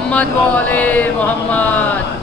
محمد وعلى محمد.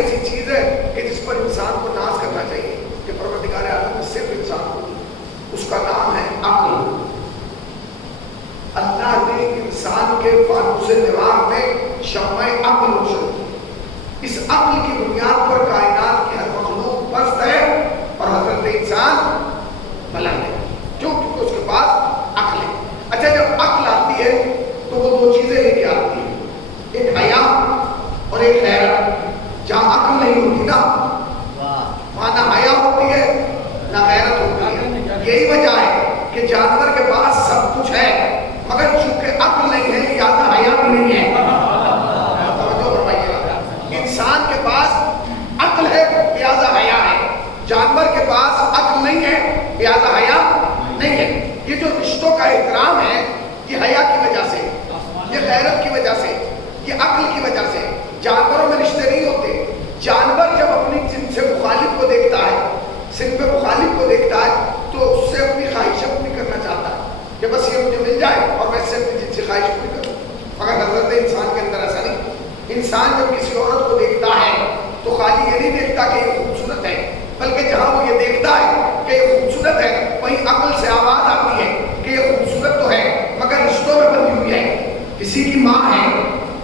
ایسی چیز ہے کہ جس پر انسان کو ناز کرنا چاہیے کہ پروردگار عالم نے صرف انسان کو دی، اس کا نام ہے عقل۔ اللہ نے انسان کے فانوس دماغ میں شمع عقل روشن کی۔ اس عقل کی بنیاد پر کائنات کی ہر مخلوق پست ہے اور حضرت انسان بلند ہے، کیونکہ اس کے پاس عقل ہے۔ اچھا، جب عقل آتی ہے تو وہ دو چیزیں لے کے آتی ہیں، ایک حیا اور ایک غیرت۔ جہاں عقل نہیں ہوتی نا وہاں نہ حیا ہوتی ہے نہ غیرت ہوتی ہے۔ یہی وجہ ہے کہ جانور کے پاس سب کچھ ہے مگر چونکہ عقل نہیں ہے لہذا حیا بھی نہیں ہے۔ توجہ فرمائیے گا، انسان کے پاس عقل ہے لہذا حیا ہے، جانور کے پاس عقل نہیں ہے لہذا حیا نہیں ہے۔ یہ جو رشتوں کا احترام ہے یہ حیا کی وجہ سے، یہ غیرت کی وجہ سے، یہ عقل کی وجہ سے۔ جانوروں میں رشتے نہیں ہوتے۔ جانور جب اپنی جنس مخالف کو دیکھتا ہے، صنف مخالف کو دیکھتا ہے تو اس سے اپنی خواہشیں پوری کرنا چاہتا ہے کہ بس یہ مجھے مل جائے اور میں اس سے اپنی جنسی خواہش پوری کروں۔ مگر حضرت انسان کے اندر ایسا نہیں۔ انسان جب کسی عورت کو دیکھتا ہے تو خالی یہ نہیں دیکھتا کہ یہ خوبصورت ہے، بلکہ جہاں وہ یہ دیکھتا ہے کہ یہ خوبصورت ہے وہیں عقل سے آواز آتی ہے کہ یہ خوبصورت تو ہے مگر رشتوں میں بندھی ہوئی ہے۔ کسی کی ماں ہے،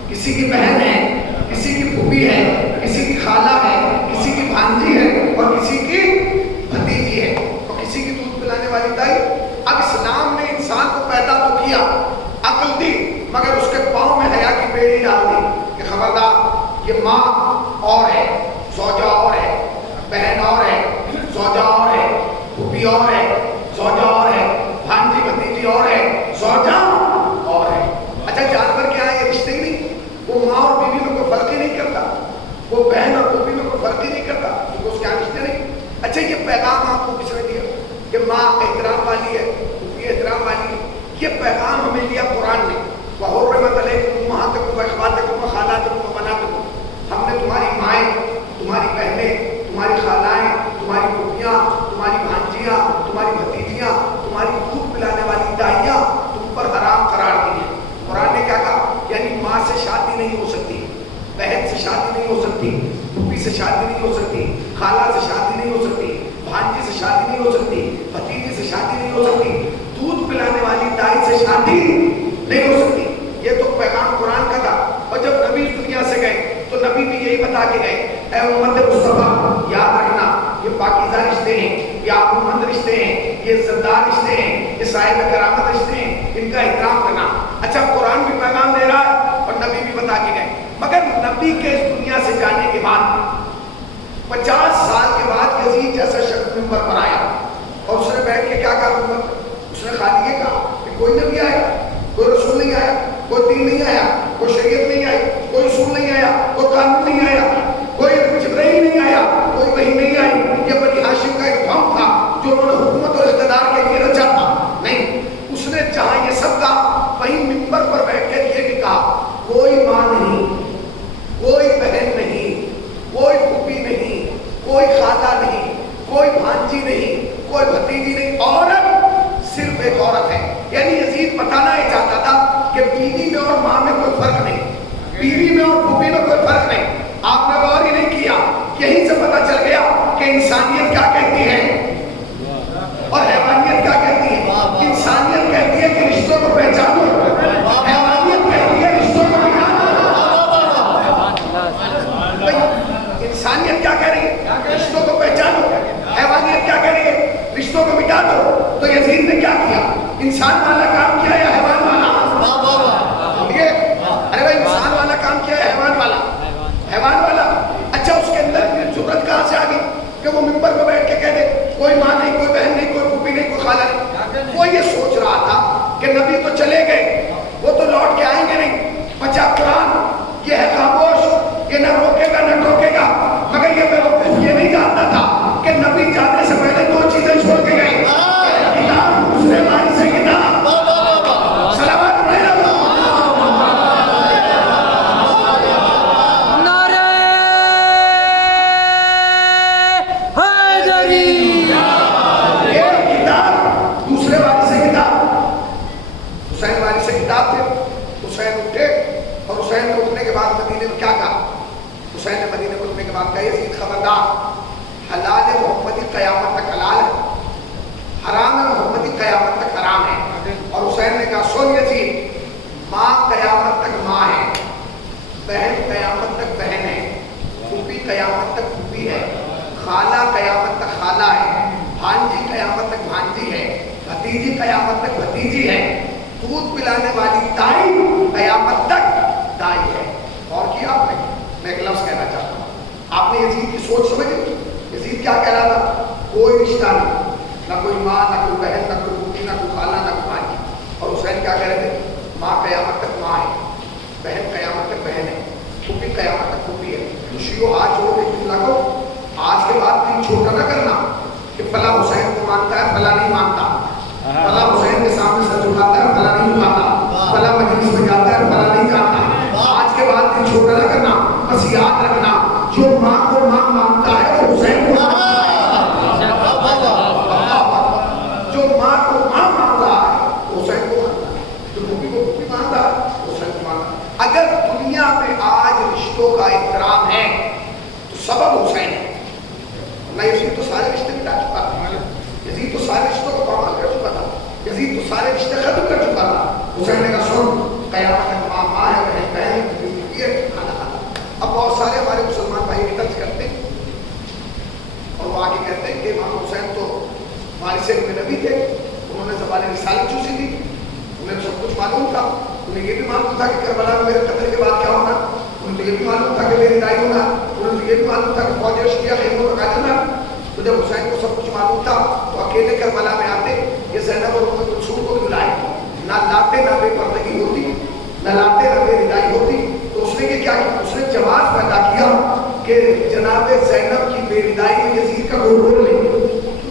کسی کی بہن ہے، کسی کی پھوپھی ہے، کسی کی خالہ ہے، کسی کی بھانجی ہے اور کسی کی بھتیجی ہے اور کسی کی دودھ پلانے والی دائی۔ اب اسلام نے انسان کو پیدا تو کیا، عقل دی، مگر اس کے پاؤں میں حیا کی بیڑی ڈال دی کہ خبردار، یہ ماں اور ہے، زوجہ اور ہے، بہن اور ہے، زوجہ اور ہے، پھوپھی اور ہے، زوجہ اور ہے، بھانجی بھتیجی اور ہے، زوجہ اور ہے۔ اچھا، جانور کیا ہے؟ یہ رشتے ہی نہیں، وہ ماں اور بیوی میں کوئی فرق ہی نہیں کرتا، وہ بہن اور پھوپھی میں کوئی فرق ہی نہیں کرتا کیونکہ اس کے یہاں رشتے نہیں۔ اچھا، یہ پیغام آپ کو کس نے دیا کہ ماں احترام والی ہے، پھوپھی احترام والی ہے؟ یہ پیغام ہمیں دیا قرآن نے۔ وَحُرِّمَتْ عَلَيْكُمْ أُمَّهَاتُكُمْ وَإِخْوَانُكُمْ وَخَالَاتُكُمْ وَبَنَاتُكُمْ۔ ہم نے تمہاری مائیں، تمہاری بہنیں، تمہاری خالائیں، تمہاری پھوپھیاں، تمہاری بھانجیاں، تمہاری بھتیجیاں، تمہاری دودھ پلانے والی دائیاں تم پر حرام قرار دی ہیں۔ قرآن نے کیا کہا؟ یعنی ماں سے شادی نہیں ہو سکتی، بہن سے شادی نہیں ہو سکتی، پھوپھی سے شادی نہیں ہو سکتی، خالہ سے شادی نہیں ہو سکتی، بھانجی سے شادی نہیں ہو سکتی، بھتیجی سے شادی نہیں ہو سکتی، دودھ پلانے والی دائی سے شادی نہیں ہو سکتی۔ یہ تو پیغام قرآن کا تھا۔ اور جب نبی دنیا سے گئے تو نبی بھی یہی بتا کے گئے، اے امت مصطفیٰ، یاد رکھنا یہ پاکیزہ رشتے ہیں، یہ آبرومند رشتے ہیں، یہ عزتدار رشتے ہیں، یہ صاحب کرامت رشتے ہیں، ان کا احترام کرنا۔ اچھا، قرآن بھی پیغام دے رہا ہے اور نبی بھی بتا کے گئے، مگر نبی کے اس دنیا سے جانے کے بعد 50 سال کے بعد یزید جیسا شخص منبر پر آیا اور اس نے بیٹھ کے کیا کہا منبر پر؟ اس نے خالی یہ کہا کہ کوئی نبی آیا، کوئی رسول نہیں آیا، کوئی دین نہیں آیا، کوئی شریعت نہیں آئی، کوئی رسول نہیں آیا، کوئی قانون نہیں آیا، کوئی جبرائیل نہیں آیا، کوئی وحی نہیں آئی۔ یہ بنی ہاشم کا ایک قوم تھا جو انہوں نے حکومت اور اقتدار کے لیے رچا تھا۔ نہیں، اس نے جہاں یہ سب کہا وہیں منبر پر بیٹھ کر یہ بھی کہا، کوئی ماں نہیں، کوئی بہن نہیں، کوئی پھوپھی نہیں، کوئی خالہ نہیں، کوئی بھانجی نہیں، کوئی بھتیجی نہیں، عورت صرف ایک عورت ہے۔ یعنی یزید بتانا یہ چاہتا تھا کہ بیوی میں اور ماں میں کوئی فرق نہیں، بیوی میں اور پھوپھی میں کوئی فرق نہیں۔ آپ نے غور ہی نہیں کیا، یہیں سے پتہ چل گیا کہ انسانیت کیا کہتی ہے اور حیوانیت کیا کہتی ہے۔ انسانیت کہتی ہے کہ رشتوں کو پہچانو، حیوانیت کہتی ہے رشتوں کو مٹانا۔ انسانیت کیا کہہ رہی ہے؟ رشتوں کو پہچانو۔ حیوانیت کیا کہہ رہی ہے؟ رشتوں کو مٹا دو۔ تو یزید نے کیا کیا؟ انسان والا کام کیا یا حیوان والا؟ ارے بھائی، انسان والا کام کیا ہے حیوان والا؟ حیوان والا۔ اچھا، اس کے اندر ضرورت کہاں سے آ گئی کہ وہ منبر پہ بیٹھ کے کہہ دے کوئی ماں نہیں، کوئی بہن نہیں، کوئی پھوپھی نہیں، کوئی خالہ نہیں؟ وہ یہ سوچ رہا تھا کہ نبی تو چلے گئے، وہ تو لوٹ کے آئیں گے نہیں، بچا قرآن یہ ہے خاموش، یہ نہ روکے گا نہ ٹوکے گا۔ مگر یہ بیوقوف یہ نہیں جانتا تھا کہ نبی جانے سے پہلے دو چیزیں چھوڑ کے گئے، کتاب، دوسرے باری سے کتاب، صلوات مدینے میں کیا کہا؟ حسین نے مدینے میں اٹھنے کے بعد کہا یزید خبردار حلال محمدی قیامت تک حلال ہے، حرام محمدی قیامت تک حرام ہے. اور حسین نے کہا سن یزید، ماں قیامت تک ماں ہے، بہن قیامت تک بہن ہے، پھوپھی قیامت تک پھوپھی ہے، خالہ قیامت تک خالہ ہے، بھانجی قیامت تک بھانجی ہے، بھتیجی قیامت تک بھتیجی ہے، دودھ پلانے والی دائی قیامت تک دائی ہے. اور کیا آپ نے؟ میں ایک لفظ کہنا چاہتا ہوں. آپ نے یزید کی سوچ سمجھ لی؟ یزید کیا کہہ رہا تھا؟ کوئی رشتہ نہیں، نہ کوئی ماں، نہ کوئی بہن، نہ کوئی پھوپھی، نہ کوئی خالہ، نہ کوئی بھانجی. اور حسین کیا کہہ رہے تھے؟ ماں قیامت تک ماں ہے، بہن قیامت تک بہن ہے، پھوپھی قیامت تک پھوپھی ہے. خوشیوں ہاتھ جوڑ کے کچھ لگو، آج کے بعد دل چھوٹا نہ کرنا کہ فلاں حسین کو مانتا ہے فلاں نہیں مانتا، فلاں حسین کے سامنے سر جھکاتا ہے فلاں نہیں جھکاتا، فلاں مجلس میں جاتا ہے فلاں نہیں جاتا. آج کے بعد دل چھوٹا نہ کرنا، بس یاد رکھنا جو ماں کو ماں مانتا ہے وہ حسین کو مانتا ہے، جو ماں کو ماں مانتا ہے وہ حسین کو مانتا ہے، جو پھوپھی کو پھوپھی مانتا ہے وہ حسین کو مانتا ہے. اگر دنیا میں آج رشتوں کا احترام ہے تو سبب حسین ہے. نہ یزید تو سارے رشتے مٹا چکا تھا، یزید تو سارے رشتوں کو پامال کر چکا تھا، یزید تو سارے رشتے ختم کر چکا تھا. حسین نے کہا سن، قیامت تک ماں ماں ہے، بہن بہن ہے، کھانا کھانا. اب بہت سارے ہمارے مسلمان بھائی طرز کرتے ہیں اور وہ آگے کہتے ہیں کہ امام حسین تو وارث ابن نبی تھے، انہوں نے زبان رسالت چوسی تھی، انہیں سب کچھ معلوم تھا، انہیں یہ بھی معلوم تھا کہ کربلا میں میرے قتل کے بعد کیا ہونا، انہیں تو یہ بھی معلوم تھا کہ میری دائی ہونا، انہیں تو یہ بھی معلوم تھا کہ فوج اشکیا خیموں کا جانا. تو جب حسین کو سب کچھ معلوم تھا تو اکیلے کربلا میں آتے، یہ زینب اور ام کلثوم کو بھی لائے، نہ لاتے نہ بے پردگی ہوتی، نہ لاتے نہ بے ردائی ہوتی. تو اس نے یہ کیا کیا؟ اس نے جواز پیدا کیا کہ جناب زینب کی بے ردائی میں یزید کا کوئی رول نہیں.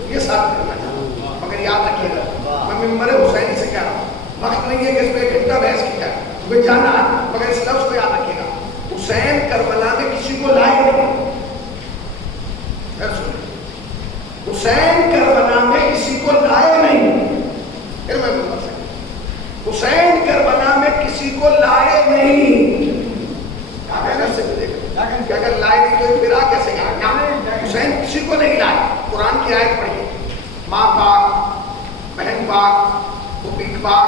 یہ ساتھ کرنا چاہتا ہوں، مگر یاد رکھیے گا میں ممبر حسینی سے کہہ رہا ہوں، وقت نہیں ہے کہ اس میں ایک گھنٹہ بحث کی جائے، تمہیں جانا ہے، مگر اس لفظ کو یاد رکھیے گا. حسین کربلا میں کسی کو لائے نہیں، حسین کربلا میں کسی کو لائے نہیں. پھر میں بتا سکتا حسین کربلا میں کسی کو لائے نہیں. کہ اگر لائے نہیں تو پھر کیسے گا؟ حسین کسی کو نہیں لائے. قرآن کی آیت پڑھیے، ماں پاک، بہن پاک، پھوپھی پاک،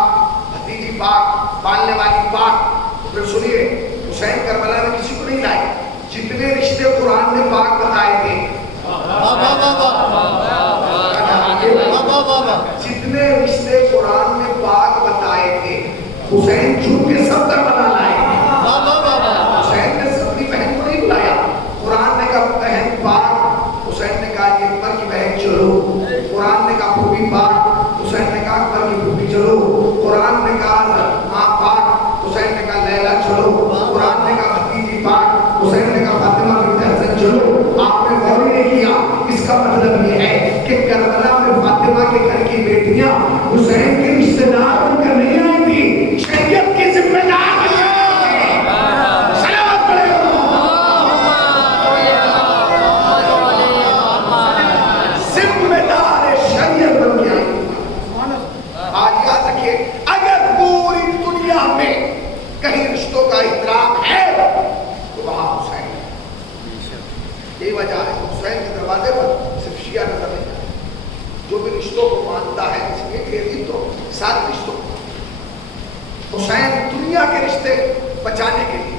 بھتیجی پاک، پالنے والی پاک. پھر سنیے حسین کربلا میں کسی کو نہیں لائے. جتنے رشتے قرآن نے پاک بتائے تھے، جتنے رشتے قرآن نے پاک بتائے تھے حسین چھوٹ کے سب کربلا لائے. حسین نے اپنی بہن کو نہیں بلایا، قرآن نے کہا بہن پاک، حسین نے کہا یہ اکبر کی بہن چلو. قرآن نے کہا پھوپھی پاک، حسین نے کہا اکبر کی پھوپھی چلو. قرآن نے کہا ماں پاک، حسین نے کہا لیلا چلو. قرآن نے کہا بھتیجی پاک، حسین نے کہا فاطمہ بنت حسن چلو. آپ نے غور نہیں کیا، اس کا مطلب یہ ہے کہ کربلا میں فاطمہ کے گھر کی بیٹیاں حسین کے رشتے دار بن کر نہیں آئی تھی، شریعت کی ذمہ دار سارے رشتوں. حسین دنیا کے رشتے بچانے کے لیے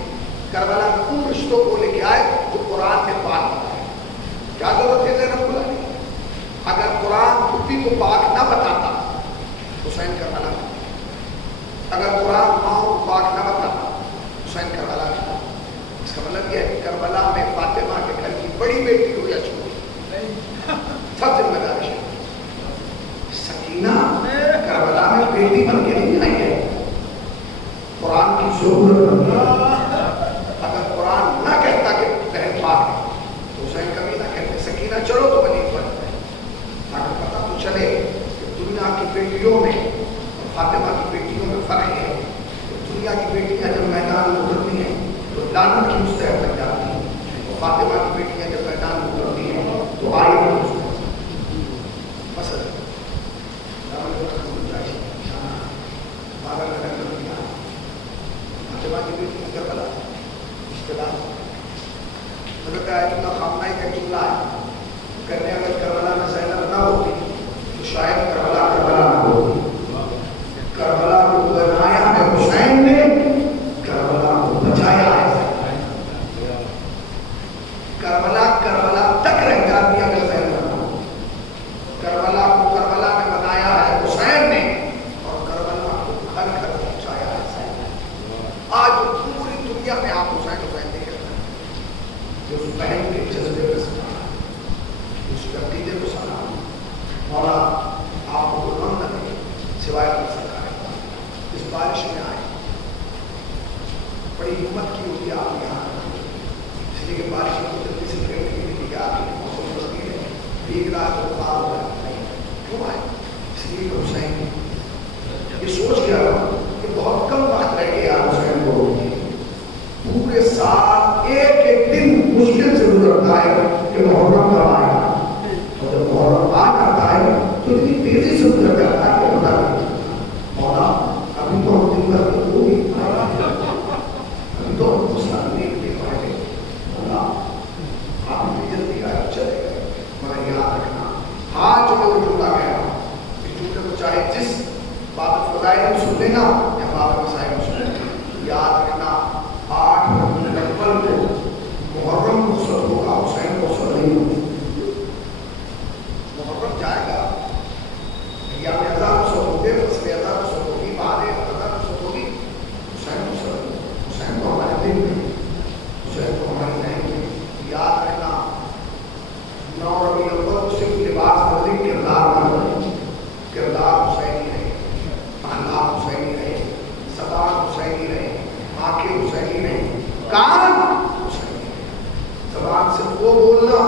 کربلا میں ان رشتوں کو لے کے آئے جو قرآن نے پاک بتائے. کیا ضرورت ہے زینب بلانے کی؟ اگر قرآن پھوپھی کو پاک نہ بتاتا حسین کربلا میں، اگر قرآن ماں کو پاک نہ بتاتا حسین کربلا میں. اس کا مطلب یہ ہے کہ کربلا میں فاطمہ کے گھر کی بڑی بیٹی ہو یا چھوٹی سب ذمہ دار ہے. سکینہ کربلا میں بیٹی بن کے نہیں آئی ہے، قرآن کی ضرورت بنی. اگر قرآن نہ کہتا کہ بہن پاک ہے تو حسین کبھی نہ کہتے سکینہ چلو تو بنی بن جائے. اگر پتہ تو چلے کہ دنیا کی بیٹیوں میں اور فاطمہ کی بیٹیوں میں فرق ہے. دنیا کی بیٹیاں جب میدان میں اترتی ہیں تو لعنت کی مستحق بن جاتی ہیں، اور فاطمہ کی بیٹیاں جب میدان میں اترتی ہیں تو آئی کی مستحق. مثلا فاطمہ کی بیٹی کربلا اشتباہ حضرت آیت اللہ خامنہ کا جملہ ہے، کہتے ہیں اگر کربلا میں زینب نہ ہوتی تو شاید کربلا نہ ہوتی. کربلا کو بنایا ہے حسین نے، کربلا کو بچایا ہے. کربلا تک رہ جاتی اگر زینب نہ ہو. کربلا کو کربلا میں بنایا ہے حسین نے، اور کربلا کو گھر پہنچایا ہے حسین نے. آج پوری دنیا میں آپ حسین دیکھ رہے ہیں، جو اس بہن کے جذبے کو سنانا، اس عقیدے کو سنانا. مولا آپ کو غم نہ دے سوائے اپنی سرکار. اس بارش میں آئے، بڑی ہمت کی ہوتی ہے آپ یہاں، اس لیے کہ بارش میں جلدی سے پھیرنے کی نہیں کہ آپ کی موسم بستی ہے، بھیگ رہا تو پار ہو رہا ہے. کیوں آئے؟ اس لیے کہ حسین یہ سوچ گیا کہ بہت کم وقت رہ گیا حسین کو. پورے سال ایک دن مشکل سے گزرتا ہے کہ محرم کب آئے گا، اور جب محرم آ جاتا ہے تو اتنی تیزی سے گزر جاتا ہے کہ پتا نہیں. مولا ابھی تو ہم دن بھر تو ہو گئی، ابھی تو ہم مسئلہ نہیں لے پائے گے. مولا آپ بھی جلدی آئے چلے گئے، مگر یاد رکھنا ہاتھ جو جملہ گیا، اس جملے کو چاہے جس بات فضائل میں سن لینا یا بات مسائل میں سن لینا، یاد رکھنا 8 نومبر کو محرم رخصت ہوگا، حسین رخصت نہیں ہوگی. محرم جائے گا، ایام ازا رخصت ہوگے، فصل ازا رخصت ہوگی، بہار ازا رخصت ہوگی، حسین رخصت ہوگی. حسین تو ہمارے دل میں، حسین تو ہمارے ذہن میں. یاد رکھنا 9 ربیع الاول کو صرف لباس بدلی، کردار نہ بدلی. کردار حسینی رہے، اخلاق حسینی رہے، زبان حسینی رہے، آنکھیں حسینی رہے، کان حسینی رہے. زبان سے وہ بولنا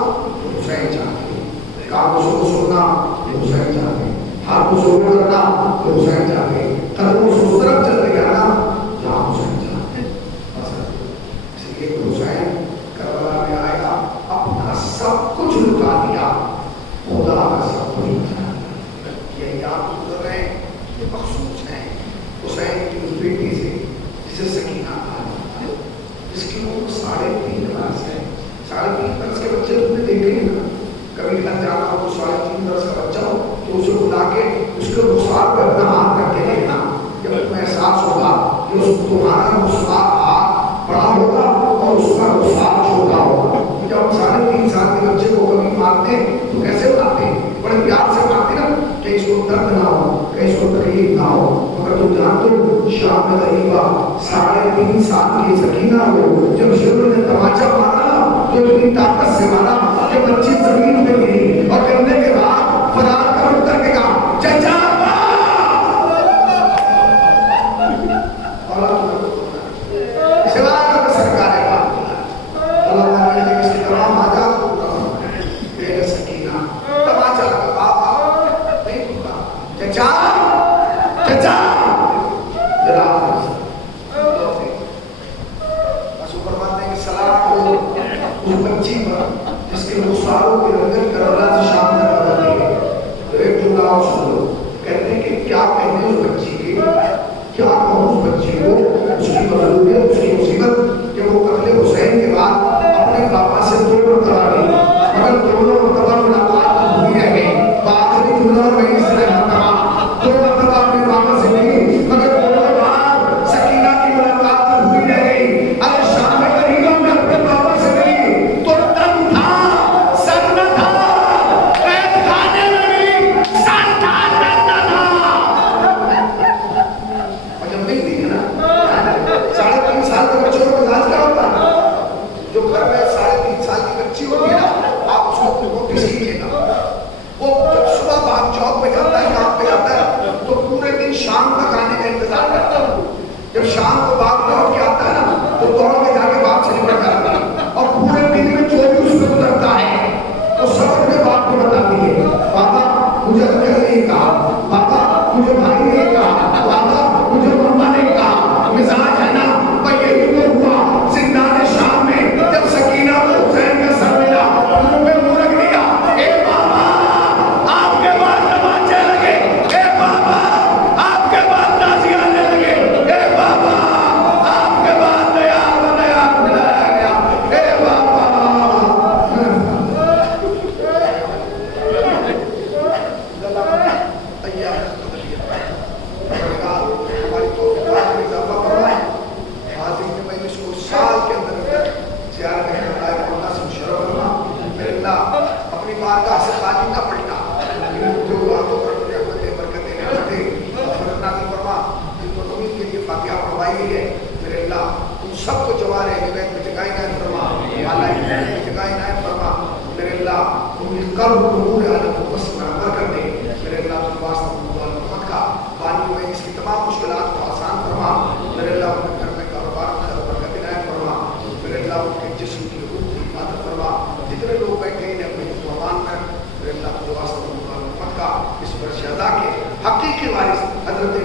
جو حسین چاہتے، کانوں سے وہ سننا جو حسین چاہتے، ہاتھوں سے وہ کرنا جو حسین چاہتے، قدموں سے اس طرف چل کے جانا جہاں حسین چاہتے. اس لیے کہ حسین کربلا میں آیا، اپنا سب کچھ لٹا دیا، خدا کا سب کچھ لٹا دیا. یہ یاد گزر رہے ہیں، یہ مخصوص ہیں حسین کی اس بیٹی سے جسے سکینہ کہا جاتا ہے، جس کی عمر 3.5 برس ہے. 3.5 برس کے بچے تم نے دیکھے ہیں نا، کبھی گھر جانا ہو تو 3.5 برس کا بچہ ہو تو اسے بلا کے اس کے رخسار پہ اپنا ہاتھ رکھ کے دیکھنا. جب تمہیں احساس ہوگا کہ اس تمہارا رخسار ہاتھ بڑا ہوگا اور اس کا رخسار چھوٹا ہوگا. جب ہم 3.5 سال کے بچے کو کبھی مارتے ہیں تو کیسے مارتے ہیں؟ بڑے پیار سے مارتے نا، کہ اس کو درد نہ ہو، کہ اس کو تکلیف نہ ہو. مگر تم جانتے ہو شام میں غریبہ 3.5 سال کی سکینہ ہو، جب شروع نے تماچا مارا تو اتنی طاقت سے مارا کہ بچی زمین پہ گری، اور گرنے کے بعد فرار کر کر کے کہا چچا. سوائے کا سرکار ہے اللہ تعالیٰ نے اس کی تمام حاجات کو پورا فرمایا. میرے سکینہ تماچا لگا، بابا نہیں ٹوٹا، چچا چچا ذرا بس اوپر ماننے کی سلام ہو اس بچی پر جس کے رخساروں کی رنگت کربلا سے شام تک بدل گئی. تو ایک جملہ اور سن لو، کہتے ہیں کہ کیا کہتے اس بچی کی، کیا کہوں اس بچی کو، اس کی مظلومیت، اس کی مصیبت کہ وہ قتل حسین کے بعد اپنے پاپا سے 2 مرتبہ گئی، مگر دونوں مرتبہ ملاقات ہوئی رہ گئی. آخری جملہ اور وہی سے مرتبہ 2 مرتبہ اپنے پاپا سے ملی، مگر دونوں بار سکینہ کی ملاقات ہوئی رہ گئی. اگر شام میں غریبوں میں اپنے پاپا سے ملی تو تن تھا، سر نہ تھا، قلب نور عالم کو بس برابر کر دے. میرے اللہ کے واسطہ محمد کا بانی میں اس کی تمام مشکلات کو آسان فرما. میرے اللہ اپنے گھر میں کاروبار میں خیر برکت عنایت فرما. میرے اللہ ان کے جسم کی روح کی حفاظت فرما. جتنے لوگ بیٹھے ہیں اپنے مہمان میں میرے اللہ کے واسطہ محمد کا اس پر شہدا کے حقیقی وارث حضرت